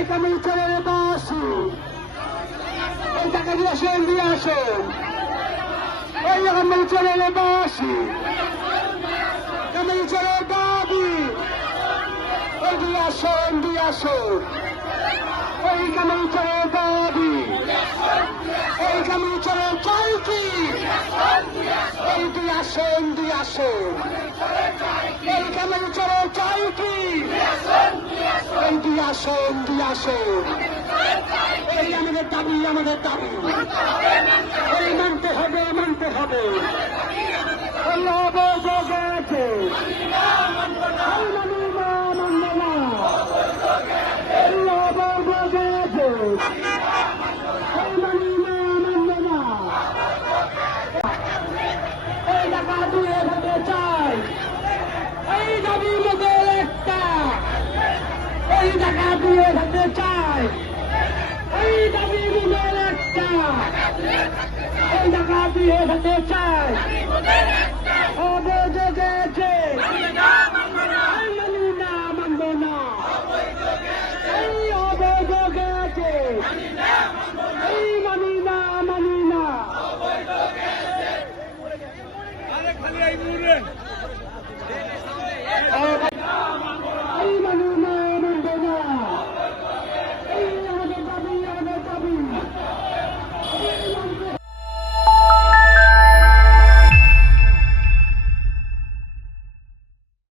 এই কামিল চলে বাসি এই টাকা দিয়ে আসেন এই কামিল চলে বাসি কামিল চলে দাবি এই দিয়ে আসেন এই কামিল চলে দাবি এই কামিল চলে চাই কি এই দিয়ে আসেন এই কামিল চলে চাই কি এই দিয়ে আসেন এই আমাদের দাবি এই মানতে হবে আল্লাহ গেছে এই টাকা দিয়ে হতে চাই এই দাবি লোকের একটা এই টাকা দিয়ে হতে চাই এই দাবি লোকের একটা এই টাকা দিয়ে হতে চাই